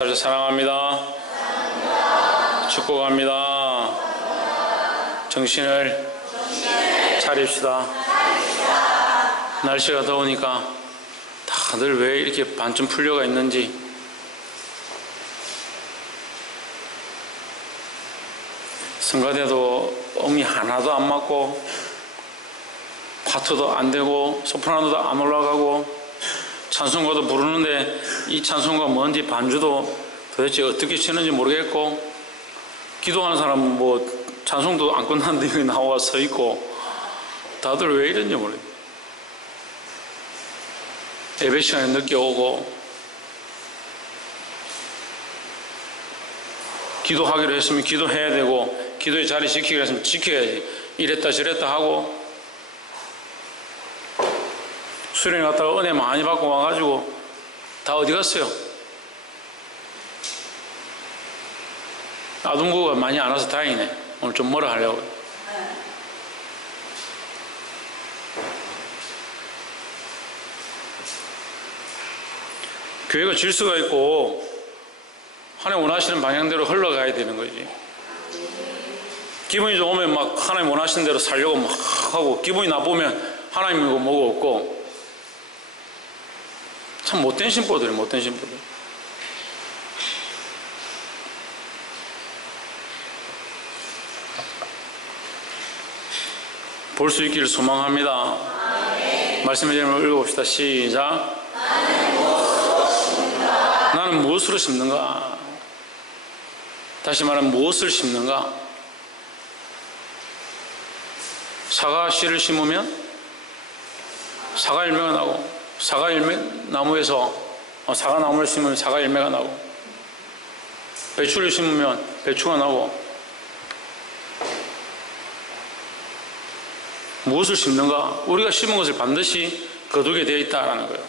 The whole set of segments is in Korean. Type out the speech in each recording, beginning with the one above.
사랑합니다. 축복합니다. 정신을 차립시다. 날씨가 더우니까 다들 왜 이렇게 반쯤 풀려가 있는지. 성가대도 음이 하나도 안 맞고 파트도 안 되고 소프라노도 안 올라가고 찬송가도 부르는데 이 찬송가 뭔지 반주도 도대체 어떻게 치는지 모르겠고, 기도하는 사람은 뭐 찬송도 안 끝났는데 여기 나와 서 있고, 다들 왜 이런지 모르겠어요. 예배 시간에 늦게 오고, 기도하기로 했으면 기도해야 되고, 기도의 자리 지키기로 했으면 지켜야지. 이랬다 저랬다 하고, 수련회 갔다가 은혜 많이 받고 와가지고 다 어디 갔어요? 아동구가 많이 안 와서 다행이네. 오늘 좀 뭐라 하려고. 교회가 질서가 있고 하나님 원하시는 방향대로 흘러가야 되는 거지. 기분이 좋으면 막 하나님 원하시는 대로 살려고 막 하고, 기분이 나쁘면 하나님이고 뭐고 없고, 참 못된 신부들이에요. 못된 신부들. 볼 수 있기를 소망합니다. 말씀의 제목을 읽어봅시다. 시작. 나는 무엇으로 심는가? 다시 말하면 무엇을 심는가? 사과 씨를 심으면 사과 열매가 나고, 사과 열매 나무에서 사과 나무를 심으면 사과 열매가 나고, 배추를 심으면 배추가 나고. 무엇을 심는가? 우리가 심은 것을 반드시 거두게 되어 있다라는 거예요.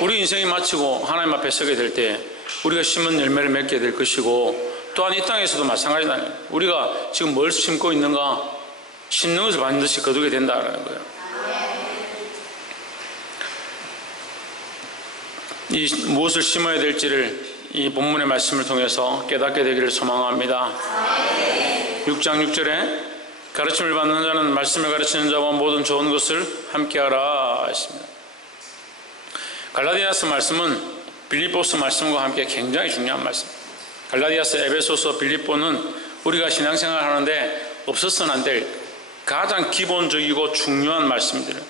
우리 인생이 마치고 하나님 앞에 서게 될 때 우리가 심은 열매를 맺게 될 것이고, 또한 이 땅에서도 마찬가지다. 우리가 지금 뭘 심고 있는가? 심는 것을 반드시 거두게 된다라는 거예요. 이 무엇을 심어야 될지를 이 본문의 말씀을 통해서 깨닫게 되기를 소망합니다. 6장 6절에 가르침을 받는 자는 말씀을 가르치는 자와 모든 좋은 것을 함께하라 했습니다. 갈라디아서 말씀은 빌립보서 말씀과 함께 굉장히 중요한 말씀. 갈라디아서, 에베소서, 빌립보는 우리가 신앙생활 하는데 없어서는 안 될 가장 기본적이고 중요한 말씀들을.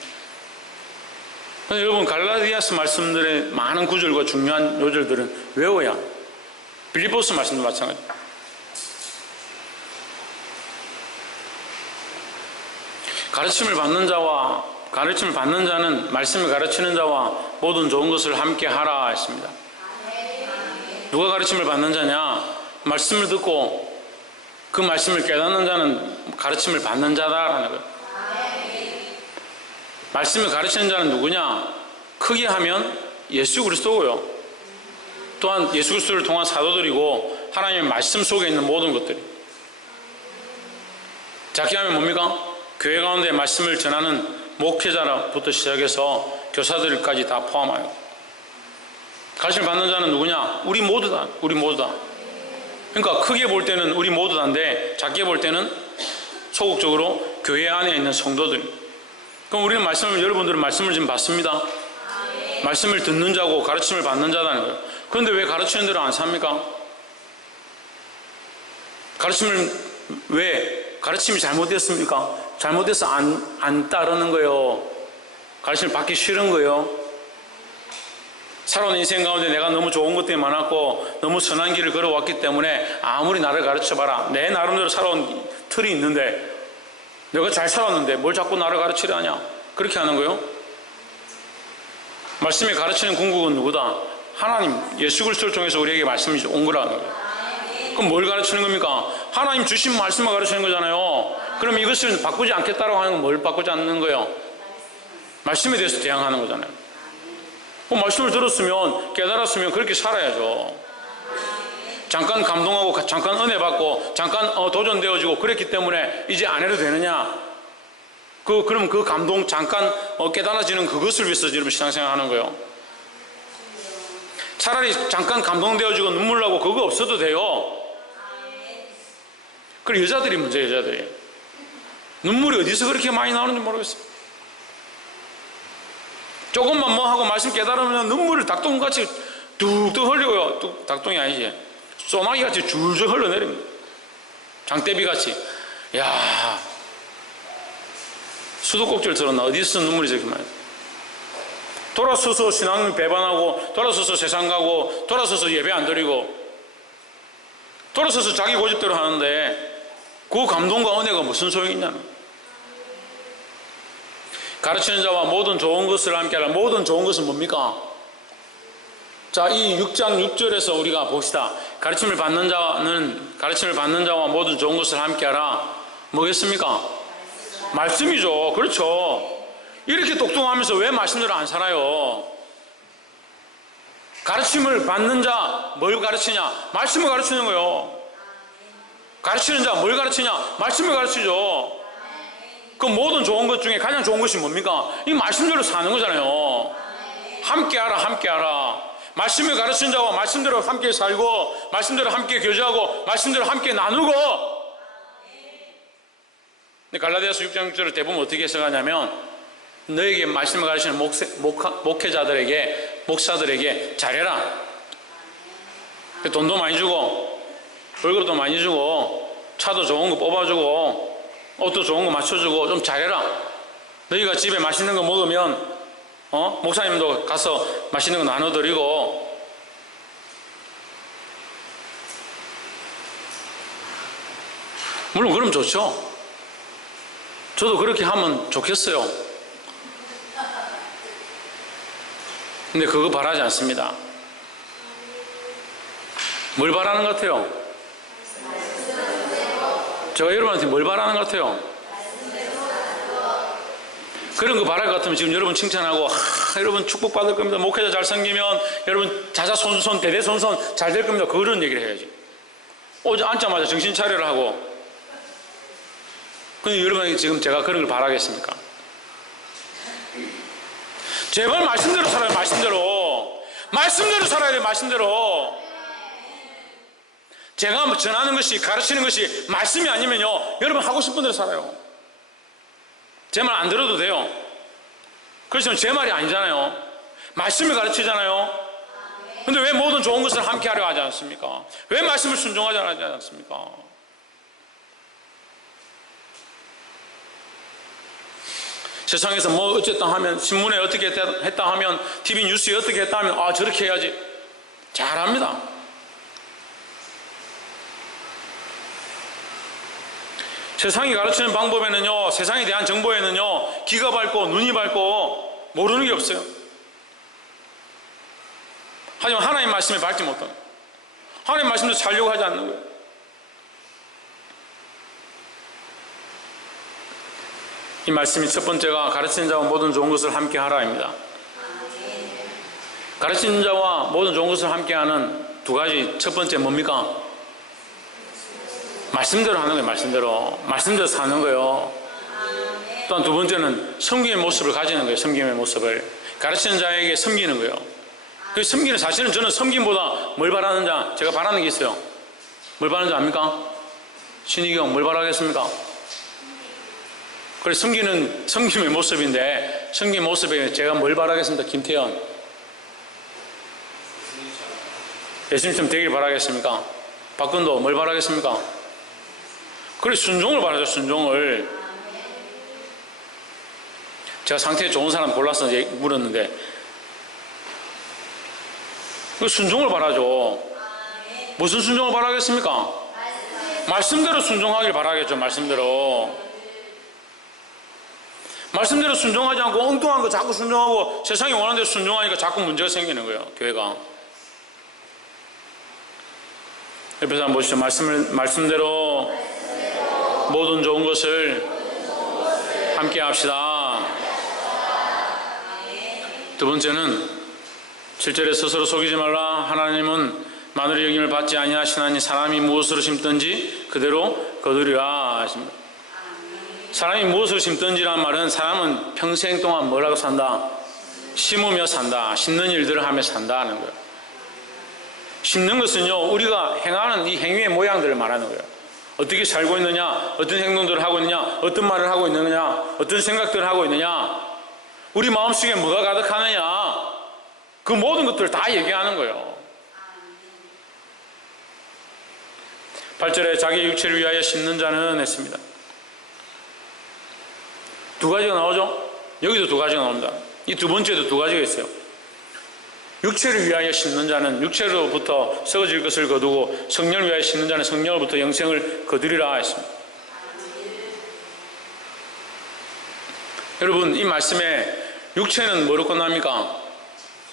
여러분, 갈라디아서 말씀들의 많은 구절과 중요한 요절들은 외워야. 빌립보서 말씀도 마찬가지. 가르침을 받는 자는 말씀을 가르치는 자와 모든 좋은 것을 함께 하라 했습니다. 누가 가르침을 받는 자냐? 말씀을 듣고 그 말씀을 깨닫는 자는 가르침을 받는 자다라는 거예요. 말씀을 가르치는 자는 누구냐? 크게 하면 예수 그리스도고요. 또한 예수 그리스도를 통한 사도들이고 하나님의 말씀 속에 있는 모든 것들이. 작게 하면 뭡니까? 교회 가운데 말씀을 전하는 목회자부터 시작해서 교사들까지 다 포함하여. 가르침을 받는 자는 누구냐? 우리 모두다. 우리 모두다. 그러니까 크게 볼 때는 우리 모두다인데 작게 볼 때는 소극적으로 교회 안에 있는 성도들. 그럼 우리는 여러분들은 말씀을 지금 받습니다. 말씀을 듣는 자고 가르침을 받는 자라는 거예요. 그런데 왜 가르치는 대로 안 삽니까? 가르침이 잘못됐습니까? 잘못돼서 안 따르는 거예요. 가르침을 받기 싫은 거예요. 살아온 인생 가운데 내가 너무 좋은 것들이 많았고 너무 선한 길을 걸어왔기 때문에 아무리 나를 가르쳐봐라. 내 나름대로 살아온 틀이 있는데, 내가 잘 살았는데 뭘 자꾸 나를 가르치려 하냐? 그렇게 하는 거예요. 말씀에 가르치는 궁극은 누구다? 하나님, 예수 그리스도를 통해서 우리에게 말씀이 온 거라는 거예요. 그럼 뭘 가르치는 겁니까? 하나님 주신 말씀을 가르치는 거잖아요. 그럼 이것을 바꾸지 않겠다라고 하는 건 뭘 바꾸지 않는 거예요? 말씀에 대해서 대항하는 거잖아요. 말씀을 들었으면, 깨달았으면 그렇게 살아야죠. 잠깐 감동하고 잠깐 은혜 받고 잠깐 도전되어지고 그랬기 때문에 이제 안 해도 되느냐? 그럼 그 감동 잠깐 깨달아지는 그것을 위해서 여러분 신앙생활 하는 거예요. 차라리 잠깐 감동되어지고 눈물 나고 그거 없어도 돼요. 그리고 여자들이 문제예요. 여자들이 눈물이 어디서 그렇게 많이 나오는지 모르겠어요. 조금만 뭐 하고 말씀 깨달으면 눈물을 닭똥같이 뚝뚝 흘리고요. 닭똥이 아니지, 소나기같이 줄줄 흘러내립니다. 장대비같이. 야, 수도꼭지를 들었나? 어디서 눈물이 저렇게 많이. 돌아서서 신앙 배반하고, 돌아서서 세상 가고, 돌아서서 예배 안 드리고, 돌아서서 자기 고집대로 하는데 그 감동과 은혜가 무슨 소용이 있냐는. 가르치는 자와 모든 좋은 것을 함께하라. 모든 좋은 것은 뭡니까? 자, 이 6장 6절에서 우리가 봅시다. 가르침을 받는 자와 모든 좋은 것을 함께하라. 뭐겠습니까? 말씀이죠. 그렇죠. 이렇게 똑똑하면서 왜 말씀대로 안 살아요? 가르침을 받는 자 뭘 가르치냐? 말씀을 가르치는 거예요. 가르치는 자 뭘 가르치냐? 말씀을 가르치죠. 그 모든 좋은 것 중에 가장 좋은 것이 뭡니까? 이 말씀대로 사는 거잖아요. 함께하라, 함께하라. 말씀을 가르치는 자와 말씀대로 함께 살고, 말씀대로 함께 교제하고, 말씀대로 함께 나누고. 근데 갈라디아서 6장 6절을 대부분 어떻게 해석하냐면, 너에게 말씀을 가르치는 목회자들에게, 목사들에게 잘해라. 돈도 많이 주고, 월급도 많이 주고, 차도 좋은 거 뽑아주고, 옷도 좋은 거 맞춰주고, 좀 잘해라. 너희가 집에 맛있는 거 먹으면 목사님도 가서 맛있는 거 나눠드리고. 물론 그럼 좋죠. 저도 그렇게 하면 좋겠어요. 근데 그거 바라지 않습니다. 뭘 바라는 것 같아요? 제가 여러분한테 뭘 바라는 것 같아요? 그런 거 바랄 것 같으면 지금 여러분 칭찬하고, 여러분 축복받을 겁니다. 목회자 잘 섬기면 여러분 자자손손 대대손손 잘 될 겁니다. 그런 얘기를 해야지. 어제 앉자마자 정신 차려라 하고. 근데 여러분에게 지금 제가 그런 걸 바라겠습니까? 제발 말씀대로 살아요. 말씀대로 살아야 돼요. 말씀대로. 제가 전하는 것이, 가르치는 것이 말씀이 아니면요, 여러분 하고 싶은 대로 살아요. 제 말 안 들어도 돼요. 그렇지만 제 말이 아니잖아요. 말씀을 가르치잖아요. 근데 왜 모든 좋은 것을 함께 하려 하지 않습니까? 왜 말씀을 순종하지 않습니까? 세상에서 뭐 어쨌다 하면, 신문에 어떻게 했다 하면, TV 뉴스에 어떻게 했다 하면, 아, 저렇게 해야지. 잘합니다. 세상이 가르치는 방법에는요, 세상에 대한 정보에는요, 귀가 밝고 눈이 밝고 모르는 게 없어요. 하지만 하나님 말씀에 밝지 못하는, 하나님 말씀대로 살려고 하지 않는 거예요. 이 말씀이 첫 번째가 가르치는 자와 모든 좋은 것을 함께 하라입니다. 가르치는 자와 모든 좋은 것을 함께 하는 두 가지, 첫 번째 뭡니까? 말씀대로 하는 거예요. 말씀대로 사는 거예요. 또한 두 번째는 섬김의 모습을 가지는 거예요. 섬김의 모습을. 가르치는 자에게 섬기는 거예요. 그 섬기는, 사실은 저는 섬김보다 뭘 바라는 자, 제가 바라는 게 있어요. 뭘 바라는 자 압니까? 신희경 뭘 바라겠습니까? 그래서 섬김의 모습인데, 섬김의 모습에 제가 뭘 바라겠습니까? 김태현 예수님처럼 되길 바라겠습니까? 박근도 뭘 바라겠습니까? 그래, 순종을 바라죠. 순종을. 제가 상태 좋은 사람 골라서 물었는데, 그 순종을 바라죠. 무슨 순종을 바라겠습니까? 말씀대로 순종하길 바라겠죠. 말씀대로 순종하지 않고 엉뚱한 거 자꾸 순종하고 세상이 원하는 대로 순종하니까 자꾸 문제가 생기는 거예요. 교회가. 옆에서 한번 보시죠. 말씀대로 모든 좋은 것을 함께 합시다. 두 번째는 7절에 스스로 속이지 말라. 하나님은 마누의 여김을 받지 아니하시나니 사람이 무엇으로 심든지 그대로 거두리라 하십니다. 사람이 무엇을 심든지란 말은, 사람은 평생 동안 뭐라고 산다? 심으며 산다. 심는 일들을 하며 산다 하는 거예요. 심는 것은요, 우리가 행하는 이 행위의 모양들을 말하는 거예요. 어떻게 살고 있느냐, 어떤 행동들을 하고 있느냐, 어떤 말을 하고 있느냐, 어떤 생각들을 하고 있느냐, 우리 마음속에 뭐가 가득하느냐, 그 모든 것들을 다 얘기하는 거예요. 8절에 자기 육체를 위하여 심는 자는 했습니다. 두 가지가 나오죠? 여기도 두 가지가 나옵니다. 이 두 번째도 두 가지가 있어요. 육체를 위하여 심는 자는 육체로부터 썩어질 것을 거두고 성령을 위하여 심는 자는 성령으로부터 영생을 거두리라 했습니다. 여러분, 이 말씀에 육체는 뭐로 끝납니까?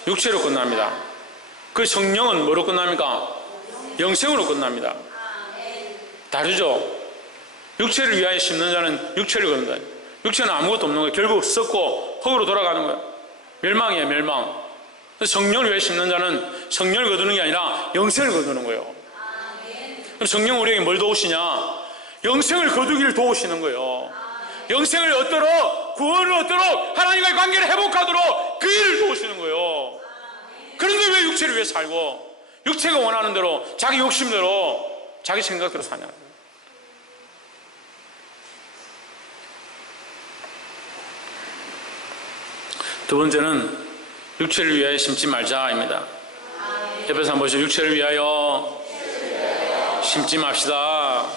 육체로 끝납니다. 그 성령은 뭐로 끝납니까? 영생으로 끝납니다. 다르죠? 육체를 위하여 심는 자는 육체를 거둔다. 육체는 아무것도 없는 거예요. 결국 썩고 흙으로 돌아가는 거예요. 멸망이에요, 멸망. 성령을 위해 심는 자는 성령을 거두는 게 아니라 영생을 거두는 거예요. 그럼 성령은 우리에게 뭘 도우시냐? 영생을 거두기를 도우시는 거예요. 영생을 얻도록, 구원을 얻도록, 하나님과의 관계를 회복하도록 그 일을 도우시는 거예요. 그런데 왜 육체를 위해 살고 육체가 원하는 대로 자기 욕심대로 자기 생각대로 사냐? 두 번째는 육체를 위하여 심지 말자입니다. 옆에서 한번 보시죠. 육체를 위하여 심지 맙시다.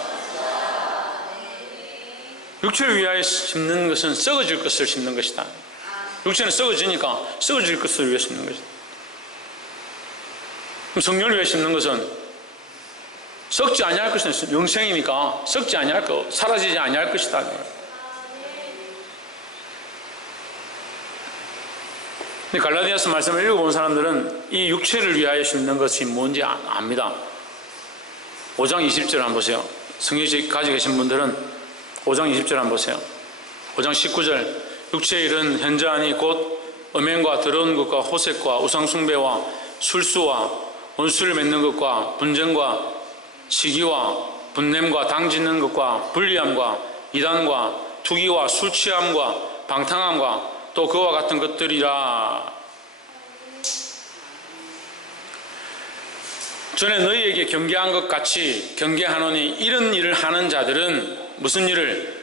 육체를 위하여 심는 것은 썩어질 것을 심는 것이다. 육체는 썩어지니까 썩어질 것을 위해 심는 것이다. 그럼 성령을 위해 심는 것은 썩지 아니할 것이다. 영생이니까 썩지 아니할 것, 사라지지 아니할 것이다. 갈라디아서 말씀을 읽어본 사람들은 이 육체를 위하여 심는 것이 뭔지 압니다. 5장 20절 한번 보세요. 성경책 가지고 계신 분들은 5장 20절 한번 보세요. 5장 19절 육체의 일은 현저하니 곧 음행과 더러운 것과 호색과 우상숭배와 술수와 원수를 맺는 것과 분쟁과 시기와 분냄과 당짓는 것과 불리함과 이단과 투기와 술취함과 방탕함과 또 그와 같은 것들이라. 전에 너희에게 경계한 것 같이 경계하노니 이런 일을 하는 자들은 무슨 일을?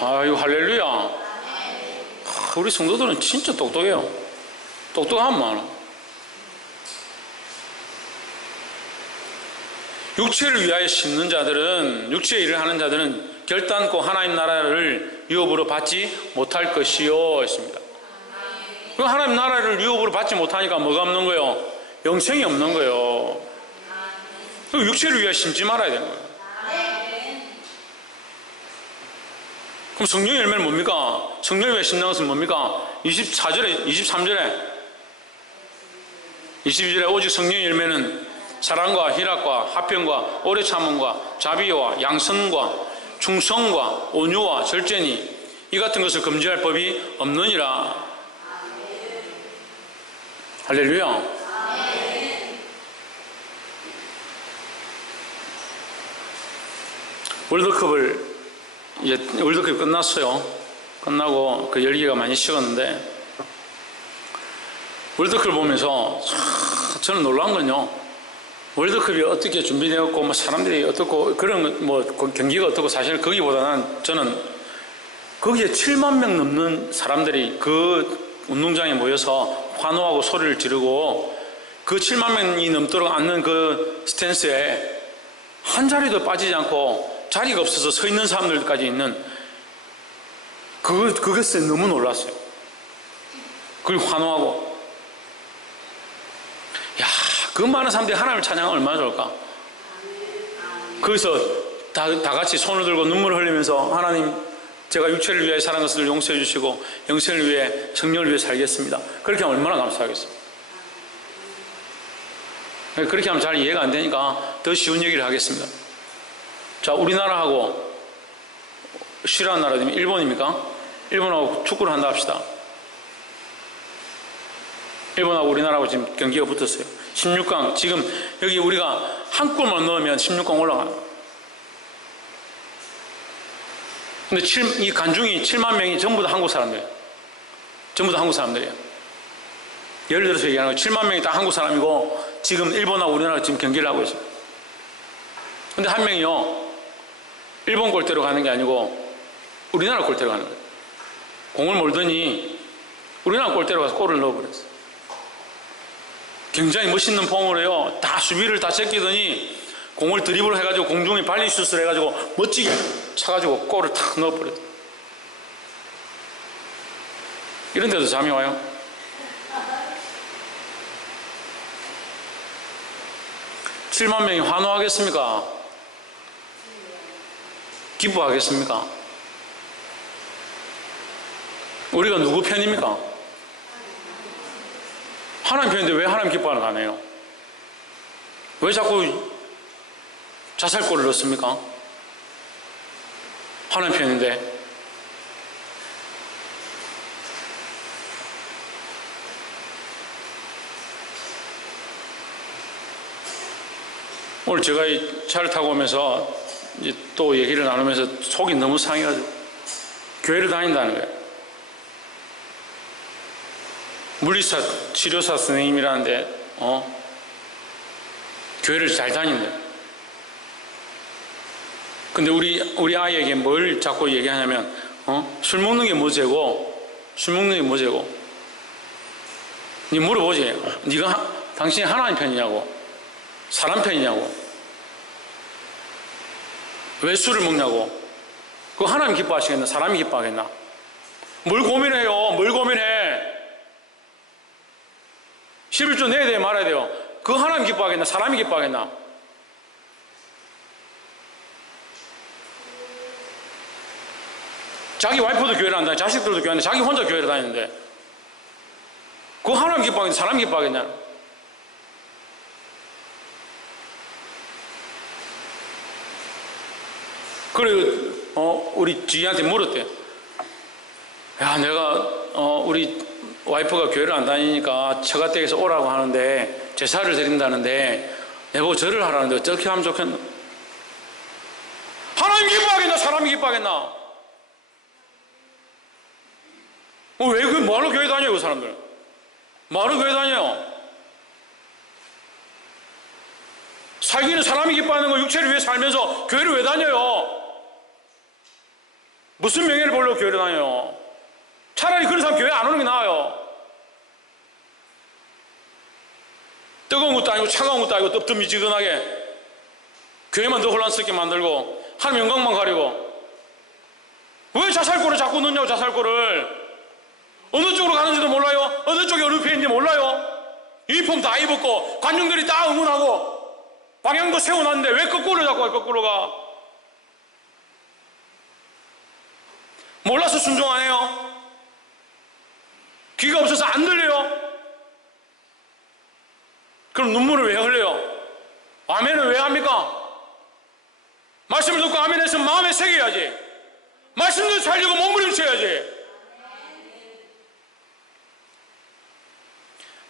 아유, 할렐루야. 우리 성도들은 진짜 똑똑해요. 똑똑하면 많아. 육체를 위하여 심는 자들은, 육체의 일을 하는 자들은 결단코 하나님 나라를 유업으로 받지 못할 것이요 했습니다. 그 하나님 나라를 유업으로 받지 못하니까 뭐가 없는 거예요? 영생이 없는 거예요. 그 육체를 위하여 심지 말아야 되는 거예요. 그럼 성령의 열매는 뭡니까? 성령을 위하여 심는 것은 뭡니까? 24절에, 23절에, 22절에 오직 성령의 열매는 사랑과 희락과 화평과 오래 참음과 자비와 양선과 충성과 온유와 절제니 이 같은 것을 금지할 법이 없느니라. 할렐루야. 월드컵이 끝났어요. 끝나고 그 열기가 많이 식었는데 월드컵을 보면서 저는 놀란 건요. 월드컵이 어떻게 준비되었고, 뭐 사람들이 어떻고, 그런 뭐 경기가 어떻고, 사실 거기보다는 저는 거기에 7만 명 넘는 사람들이 그 운동장에 모여서 환호하고 소리를 지르고 그 7만 명이 넘도록 앉는 그 스탠스에 한 자리도 빠지지 않고 자리가 없어서 서 있는 사람들까지 있는 그것에 너무 놀랐어요. 그걸 환호하고. 야, 그 많은 사람들이 하나님을 찬양하면 얼마나 좋을까? 거기서 다 같이 손을 들고 눈물을 흘리면서 하나님, 제가 육체를 위해 사는 것을 용서해 주시고 영생을 위해, 성령을 위해 살겠습니다. 그렇게 하면 얼마나 감사하겠습니까? 그렇게 하면 잘 이해가 안 되니까 더 쉬운 얘기를 하겠습니다. 자, 우리나라하고 싫어하는 나라가 일본입니까? 일본하고 축구를 한다 합시다. 일본하고 우리나라하고 지금 경기가 붙었어요. 16강, 지금 여기 우리가 한 골만 넣으면 16강 올라가요. 근데 이 간중이 7만 명이 전부 다 한국 사람들이에요. 전부 다 한국 사람들이에요. 예를 들어서 얘기하는 거 7만 명이 다 한국 사람이고 지금 일본하고 우리나라 지금 경기를 하고 있어요. 근데 한 명이요, 일본 골대로 가는 게 아니고 우리나라 골대로 가는 거예요. 공을 몰더니 우리나라 골대로 가서 골을 넣어버렸어요. 굉장히 멋있는 폼을 해요. 다 수비를 다 제끼더니 공을 드리블 해가지고 공중에 발리슛을 해가지고 멋지게 차가지고 골을 탁 넣어버렸어요. 이런 데도 잠이 와요? (7만) 명이 환호하겠습니까? 기뻐하겠습니까? 우리가 누구 편입니까? 하나님 편인데 왜 하나님 기뻐하는 거 안 해요? 왜 자꾸 자살골을 넣습니까? 하나님 편인데. 오늘 제가 이 차를 타고 오면서 이제 또 얘기를 나누면서 속이 너무 상해가지고 교회를 다닌다는 거예요. 물리사 치료사 선생님이라는데 교회를 잘 다닌대. 근데 우리 아이에게 뭘 자꾸 얘기하냐면 술 먹는 게 뭐죄고 술 먹는 게 뭐죄고 니 물어보지. 당신이 하나님 편이냐고 사람 편이냐고 왜 술을 먹냐고. 그거 하나님 기뻐하시겠나 사람이 기뻐하겠나. 뭘 고민해요. 뭘 고민해. 11조 내야 돼요 말아야 돼요. 그거 하나님 기뻐하겠나 사람이 기뻐하겠나. 자기 와이프도 교회를 안 다니고 자식들도 교회 안 다니고 자기 혼자 교회를 다니는데 그거 하나님 기뻐하겠나 사람 기뻐하겠냐. 그리고 우리 지희한테 물었대. 야, 내가 우리 와이프가 교회를 안 다니니까 처가댁에서 오라고 하는데 제사를 드린다는데 내보고 절을 하라는데 어떻게 하면 좋겠나. 하나님 기뻐하겠나 사람이 기뻐하겠나. 왜 뭐하러 교회 다녀요 그 사람들. 뭐하러 교회 다녀요. 살기는 사람이 기뻐하는 거 육체를 위해 살면서 교회를 왜 다녀요. 무슨 명예를 보려고 교회를 다녀요. 차라리 그런 사람 교회 안 오는 게 나아요. 뜨거운 것도 아니고 차가운 것도 아니고 뜨뜻미지근하게 교회만 더 혼란스럽게 만들고 하나님 영광만 가리고. 왜 자살골을 자꾸 넣냐고. 자살골을 어느 쪽으로 가는지도 몰라요. 어느 쪽이 어느 편인지 몰라요. 유니폼 다 입었고 관중들이 다 응원하고 방향도 세워놨는데 왜 거꾸로 자꾸 거꾸로 가. 몰라서 순종 안 해요? 귀가 없어서 안 들려요? 그럼 눈물을 왜 흘려요? 아멘은 왜 합니까? 말씀을 듣고 아멘 했으면 마음에 새겨야지. 말씀도 살리고 몸부림쳐야지.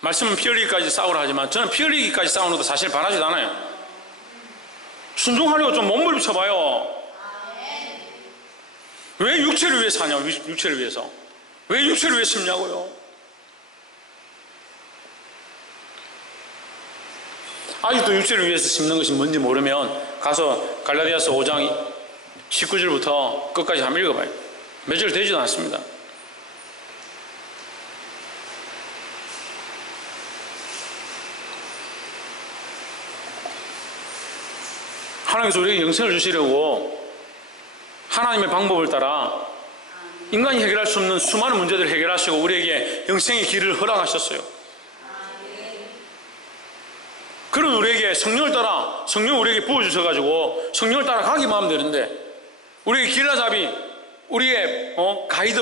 말씀은 피 흘리기까지 싸우라 하지만 저는 피 흘리기까지 싸우는 것도 사실 바라지도 않아요. 순종하려고 좀 몸부림쳐봐요. 왜 육체를 위해 사냐고. 육체를 위해서. 왜 육체를 위해 심냐고요. 아직도 육체를 위해서 심는 것이 뭔지 모르면 가서 갈라디아서 5장 19절부터 끝까지 한번 읽어봐요. 몇 절 되지도 않습니다. 하나님께서 우리에게 영생을 주시려고 하나님의 방법을 따라 인간이 해결할 수 없는 수많은 문제들을 해결하시고 우리에게 영생의 길을 허락하셨어요. 그런 우리에게 성령을 따라 성령 우리에게 부어주셔가지고 성령을 따라 가기만 하면 되는데 우리에게 길라잡이 우리의 가이드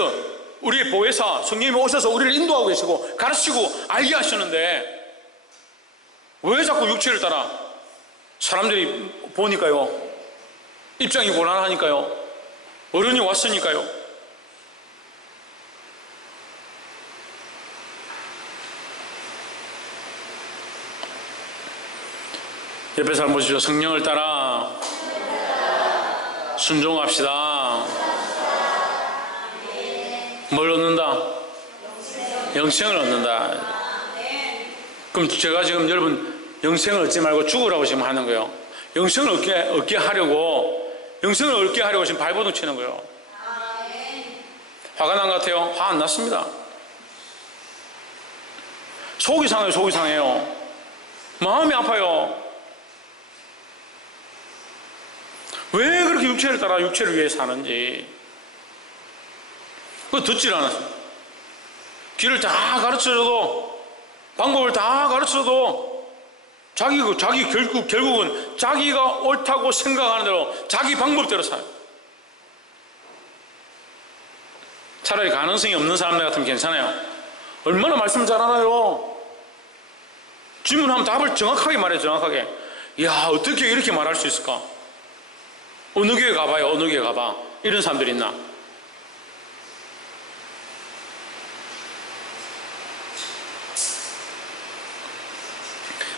우리의 보혜사 성령님이 오셔서 우리를 인도하고 계시고 가르치고 알게 하시는데 왜 자꾸 육체를 따라 사람들이 보니까요 입장이 곤란하니까요 어른이 왔으니까요 옆에 사람 보시죠. 성령을 따라 순종합시다. 뭘 얻는다? 영생을 얻는다. 그럼 제가 지금 여러분 영생을 얻지 말고 죽으라고 지금 하는 거예요. 영생을 얻게 하려고, 영생을 얻게 하려고 지금 발버둥 치는 거예요. 화가 난 것 같아요? 화 안 났습니다. 속이 상해요. 속이 상해요. 마음이 아파요. 왜 그렇게 육체를 따라 육체를 위해 사는지 그거 듣질 않았어요. 길을 다 가르쳐줘도, 방법을 다 가르쳐줘도 자기 결국은 자기가 옳다고 생각하는 대로 자기 방법대로 살아요. 차라리 가능성이 없는 사람들 같으면 괜찮아요. 얼마나 말씀 잘 알아요. 질문하면 답을 정확하게 말해요. 정확하게. 이야, 어떻게 이렇게 말할 수 있을까? 어느 교회 가봐요. 어느 교회 가봐. 이런 사람들이 있나?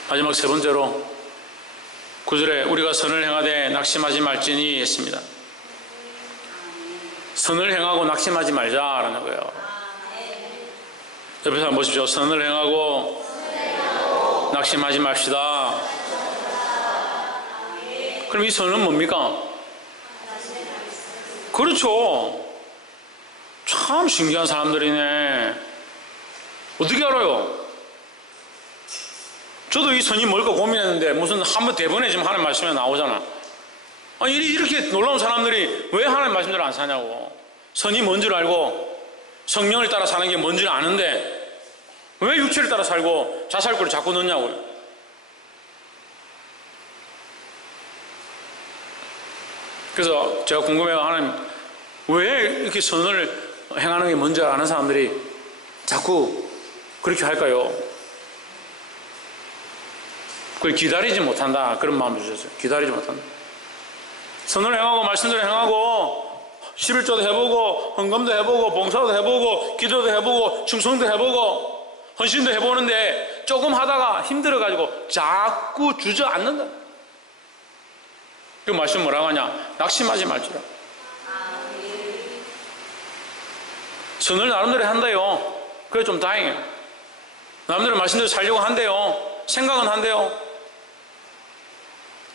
마지막 세 번째로 9절에 우리가 선을 행하되 낙심하지 말지니 했습니다. 선을 행하고 낙심하지 말자라는 거예요. 옆에 사람 보십시오. 선을 행하고 낙심하지 맙시다. 그럼 이 선은 뭡니까? 그렇죠. 참 신기한 사람들이네. 어떻게 알아요? 저도 이 선이 뭘까 고민했는데 무슨 한번 대본에 지금 하나님 말씀이 나오잖아. 아니, 이렇게 놀라운 사람들이 왜 하나님 말씀대로 안 사냐고. 선이 뭔 줄 알고 성령을 따라 사는 게 뭔 줄 아는데 왜 육체를 따라 살고 자살골을 자꾸 넣냐고요. 그래서 제가 궁금해요. 하나님 왜 이렇게 선을 행하는 게 뭔지 아는 사람들이 자꾸 그렇게 할까요? 그걸 기다리지 못한다. 그런 마음을 주셨어요. 기다리지 못한다. 선을 행하고 말씀대로 행하고 11조도 해보고 헌금도 해보고 봉사도 해보고 기도도 해보고 충성도 해보고 헌신도 해보는데 조금 하다가 힘들어가지고 자꾸 주저앉는다. 그 말씀 뭐라고 하냐? 낙심하지 말지라. 선을 나름대로 한대요. 그게 좀 다행이에요. 나름대로 말씀대로 살려고 한대요. 생각은 한대요.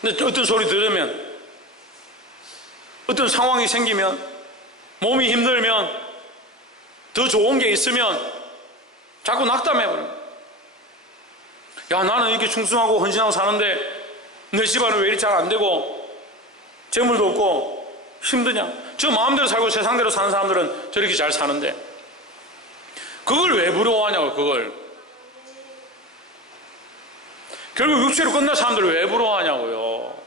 근데 어떤 소리 들으면, 어떤 상황이 생기면, 몸이 힘들면, 더 좋은 게 있으면 자꾸 낙담해버려요. 야, 나는 이렇게 충성하고 헌신하고 사는데 내 집안은 왜 이렇게 잘 안 되고 재물도 없고 힘드냐? 저 마음대로 살고 세상대로 사는 사람들은 저렇게 잘 사는데 그걸 왜 부러워하냐고. 그걸 결국 육체로 끝난 사람들을 왜 부러워하냐고요.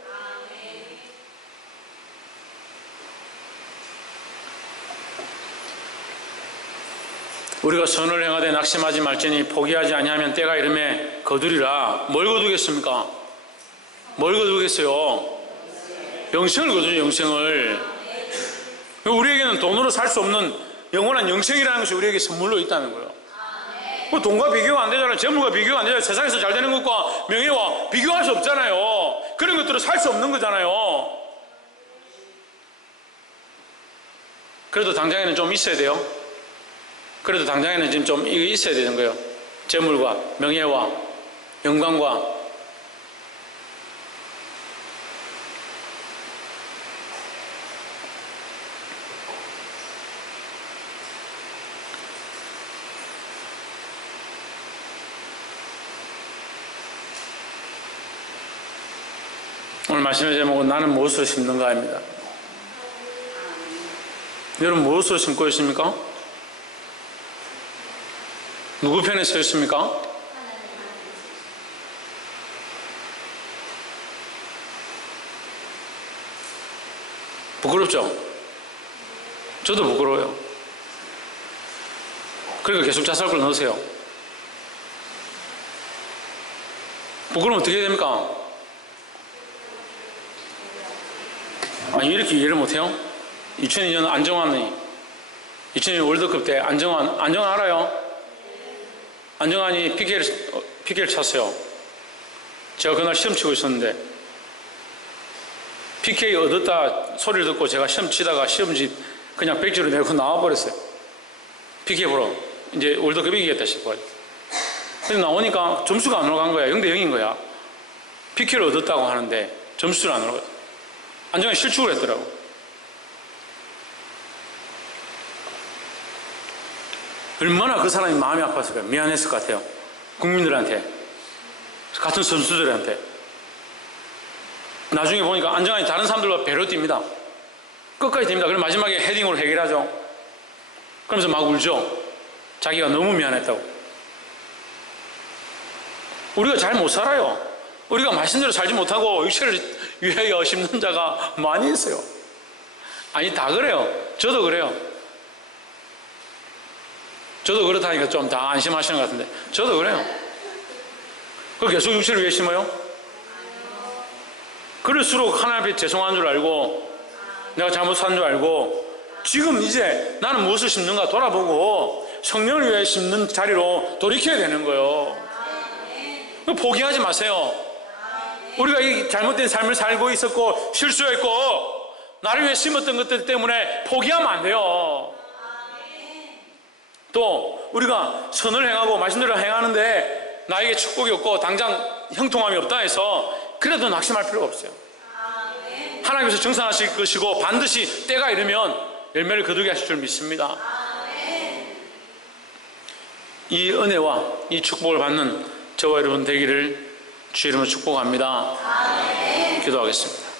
우리가 선을 행하되 낙심하지 말지니 포기하지 아니하면 때가 이르매 거두리라. 뭘 거두겠습니까? 뭘 거두겠어요? 영생을 거두죠. 영생을. 우리에게는 돈으로 살 수 없는 영원한 영생이라는 것이 우리에게 선물로 있다는 거예요. 뭐 돈과 비교가 안 되잖아요. 재물과 비교가 안 되잖아요. 세상에서 잘 되는 것과 명예와 비교할 수 없잖아요. 그런 것들은 살 수 없는 거잖아요. 그래도 당장에는 좀 있어야 돼요. 그래도 당장에는 지금 좀 이거 있어야 되는 거예요. 재물과 명예와 영광과. 오늘 말씀의 제목은 나는 무엇으로 심는가입니다. 여러분 무엇으로 심고 있습니까? 누구 편에 서 있습니까? 부끄럽죠? 저도 부끄러워요. 그러니까 계속 자살골 넣으세요. 부끄러우면 어떻게 해야 됩니까? 아니, 이렇게 이해를 못해요? 2002년 안정환이 2002년 월드컵 때 안정환 알아요? 안정환이 PK를 찼어요. 제가 그날 시험 치고 있었는데 PK 얻었다 소리를 듣고 제가 시험 치다가 시험지 그냥 백지로 내고 나와버렸어요. PK 보러 이제 월드컵 이기겠다 싶어요. 나오니까 점수가 안 올라간 거야. 0대 0인 거야. PQ를 얻었다고 하는데 점수를 안 올라가. 안정환이 실축을 했더라고. 얼마나 그 사람이 마음이 아팠을까요? 미안했을 것 같아요. 국민들한테, 같은 선수들한테. 나중에 보니까 안정환이 다른 사람들과 배로 뜁니다. 끝까지 뜁니다. 그럼 마지막에 헤딩으로 해결하죠. 그러면서 막 울죠. 자기가 너무 미안했다고. 우리가 잘 못 살아요. 우리가 말씀대로 살지 못하고 육체를 위하여 심는 자가 많이 있어요. 아니, 다 그래요. 저도 그래요. 저도 그렇다니까 좀 다 안심하시는 것 같은데, 저도 그래요. 그 계속 육체를 위해 심어요? 그럴수록 하나님 앞에 죄송한 줄 알고, 내가 잘못한 줄 알고, 지금 이제 나는 무엇을 심는가 돌아보고 성령을 위해 심는 자리로 돌이켜야 되는 거예요. 포기하지 마세요. 우리가 이 잘못된 삶을 살고 있었고 실수했고 나를 위해 심었던 것들 때문에 포기하면 안 돼요. 또 우리가 선을 행하고 말씀대로 행하는데 나에게 축복이 없고 당장 형통함이 없다 해서 그래도 낙심할 필요가 없어요. 하나님께서 정산하실 것이고 반드시 때가 이르면 열매를 거두게 하실 줄 믿습니다. 이 은혜와 이 축복을 받는 저와 여러분 되기를 주 이름으로 축복합니다. 기도하겠습니다.